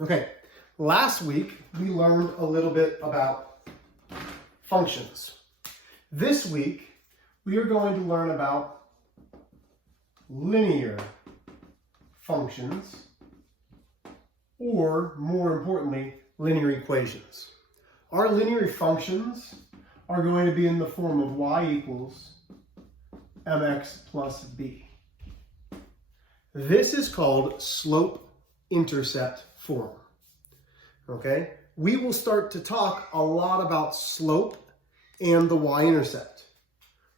Okay, last week we learned a little bit about functions. This week we are going to learn about linear functions, or more importantly, linear equations. Our linear functions are going to be in the form of y equals mx plus b. This is called slope-intercept form. Okay? We will start to talk a lot about slope and the y-intercept.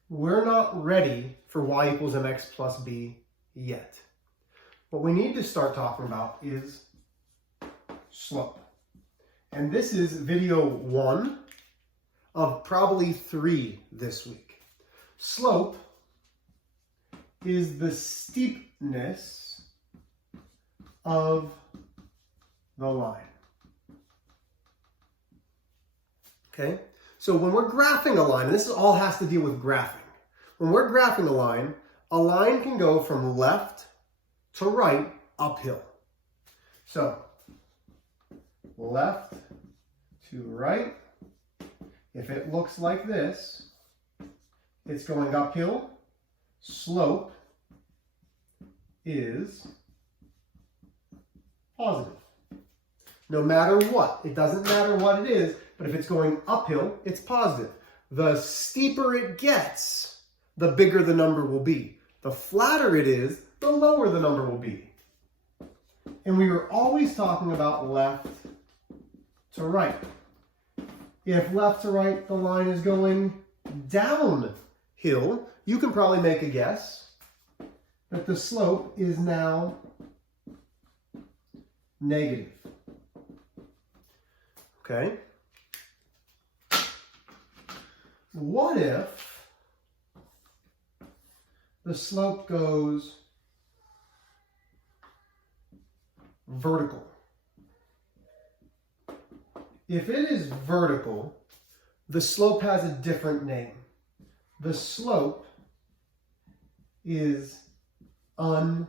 We're not ready for y equals mx plus b yet. What we need to start talking about is slope. And this is video 1 of probably 3 this week. Slope is the steepness of the line. Okay? So when we're graphing a line, and this all has to deal with graphing. When we're graphing a line can go from left to right uphill. So left to right, if it looks like this, it's going uphill. Slope is positive. No matter what, it doesn't matter what it is, but if it's going uphill, it's positive. The steeper it gets, the bigger the number will be. The flatter it is, the lower the number will be. And we were always talking about left to right. If left to right, the line is going downhill, you can probably make a guess that the slope is now negative. Okay? What if the slope goes vertical? If it is vertical, the slope has a different name. The slope is undefined.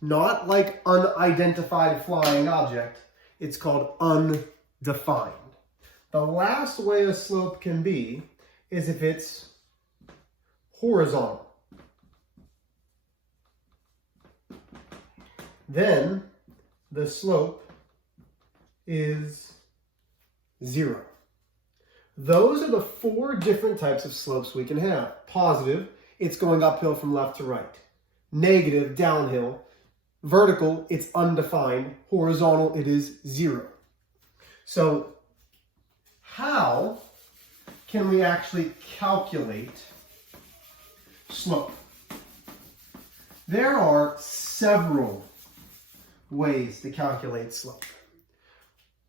Not like unidentified flying object. It's called undefined. The last way a slope can be is if it's horizontal. Then the slope is 0. Those are the 4 different types of slopes we can have. Positive, it's going uphill from left to right. Negative, downhill. Vertical, it's undefined. Horizontal, it is 0. So how can we actually calculate slope? There are several ways to calculate slope.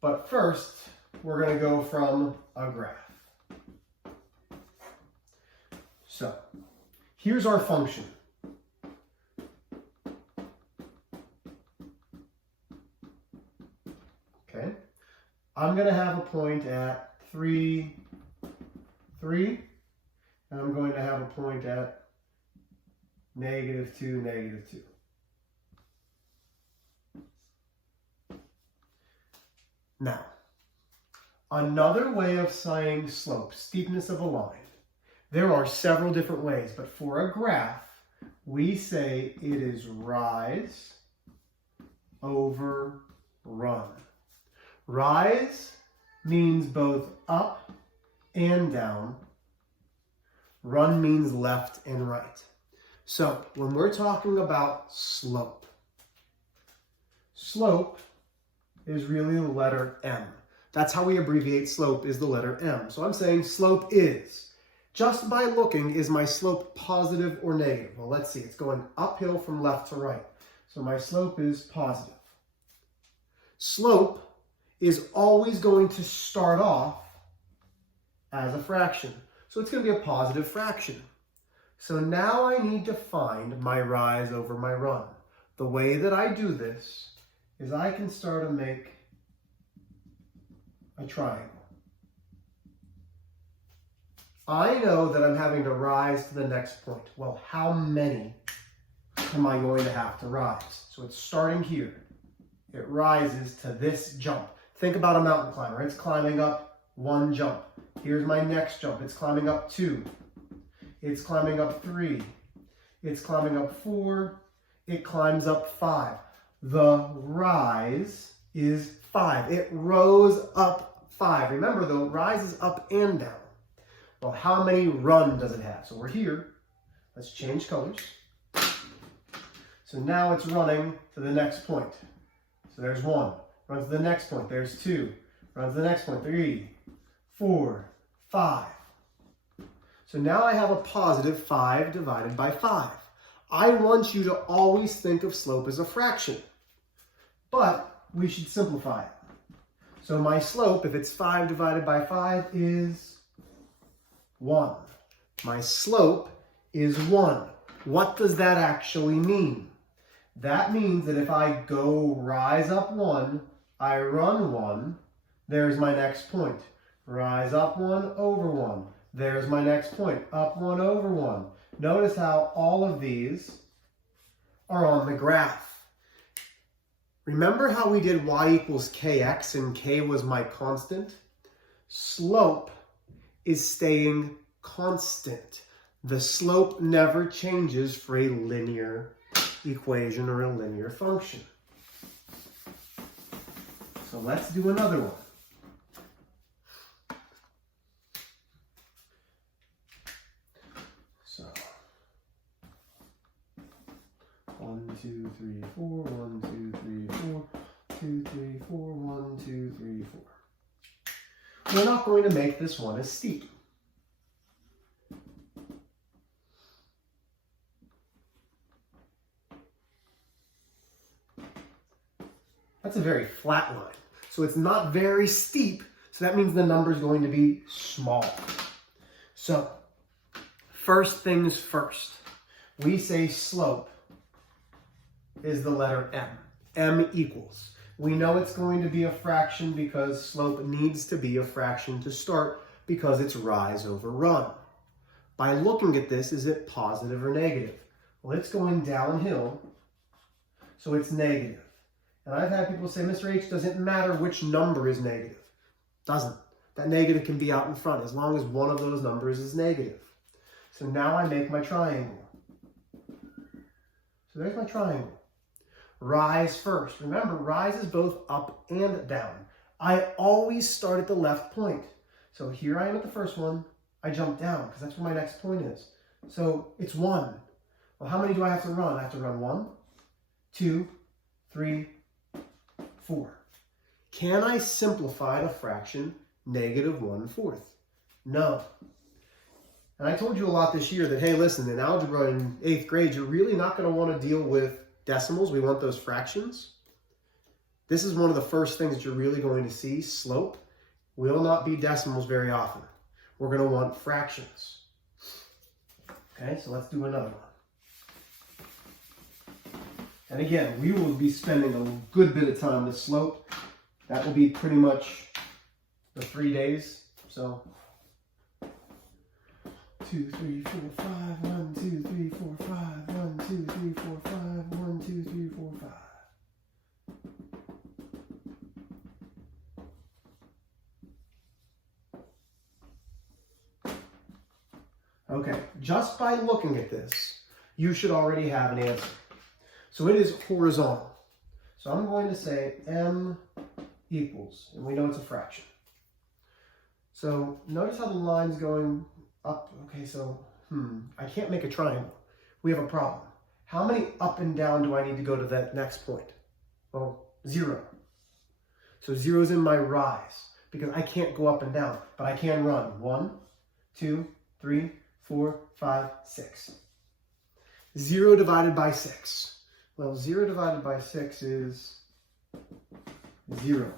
But first, we're going to go from a graph. So, here's our function. Okay? I'm going to have a point at 3, 3, and I'm going to have a point at -2, -2. Now, another way of saying slope, steepness of a line, there are several different ways, but for a graph, we say it is rise over run. Rise means both up and down. Run means left and right. So, when we're talking about slope, slope is really the letter M. That's how we abbreviate slope, is the letter M. So I'm saying slope is. Just by looking, is my slope positive or negative? Well, let's see. It's going uphill from left to right. So my slope is positive. Slope is always going to start off as a fraction. So it's going to be a positive fraction. So now I need to find my rise over my run. The way that I do this is I can start to make a triangle. I know that I'm having to rise to the next point. Well, how many am I going to have to rise? So it's starting here. It rises to this jump. Think about a mountain climber. It's climbing up one jump. Here's my next jump. It's climbing up 2. It's climbing up 3. It's climbing up 4. It climbs up 5. The rise is 5. It rose up 5. Remember though, rise is up and down. Well, how many run does it have? So we're here. Let's change colors. So now it's running to the next point. So there's 1. Runs to the next point. There's 2. Runs to the next point. 3, 4, 5. So now I have a positive 5 divided by 5. I want you to always think of slope as a fraction. But we should simplify it. So my slope, if it's 5 divided by 5, is 1. My slope is 1. What does that actually mean? That means that if I go rise up 1, I run 1, there's my next point. Rise up 1 over 1. There's my next point. Up 1 over 1. Notice how all of these are on the graph. Remember how we did y equals kx and k was my constant? Slope is staying constant. The slope never changes for a linear equation or a linear function. So let's do another one. So 1, 2, 3, 4, 1, 2, 3, 4, 2, 3, 4, 1, 2, 3, 4. We're not going to make this one as steep. That's a very flat line. So it's not very steep, so that means the number is going to be small. So, first things first. We say slope is the letter m. M equals. We know it's going to be a fraction because slope needs to be a fraction to start because it's rise over run. By looking at this, is it positive or negative? Well, it's going downhill, so it's negative. And I've had people say, Mr. H, does it matter which number is negative? Doesn't. That negative can be out in front as long as one of those numbers is negative. So now I make my triangle. So there's my triangle. Rise first. Remember, rise is both up and down. I always start at the left point. So here I am at the first one. I jump down because that's where my next point is. So it's 1. Well, how many do I have to run? I have to run 1, 2, 3, 4. Can I simplify the fraction -1/4? No. And I told you a lot this year that, hey, listen, in algebra in 8th grade, you're really not going to want to deal with decimals. We want those fractions. This is one of the first things that you're really going to see. Slope will not be decimals very often. We're going to want fractions. Okay, so let's do another one. And again, we will be spending a good bit of time with slope. That will be pretty much the 3 days. So 2, 3, 4, 5, 1, 2, 3, 4, 5, 1, 2, 3, 4, 5, 1, 2, 3, 4, 5. Okay, just by looking at this, you should already have an answer. So it is horizontal. So I'm going to say m equals, and we know it's a fraction. So notice how the line's going up. Okay, so I can't make a triangle. We have a problem. How many up and down do I need to go to that next point? Well, 0. So 0 is in my rise because I can't go up and down, but I can run. 1, 2, 3, 4, 5, 6. 0 divided by 6. Well, 0 divided by 6 is 0.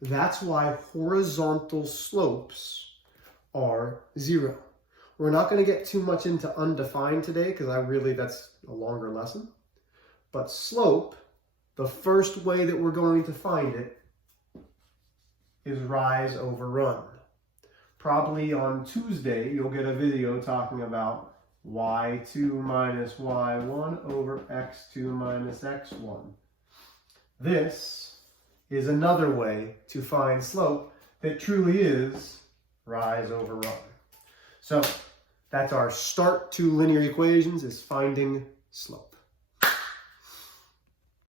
That's why horizontal slopes are 0. We're not going to get too much into undefined today because that's a longer lesson. But slope, the first way that we're going to find it is rise over run. Probably on Tuesday, you'll get a video talking about y2 minus y1 over x2 minus x1. This is another way to find slope that truly is rise over run. So that's our start to linear equations, is finding slope.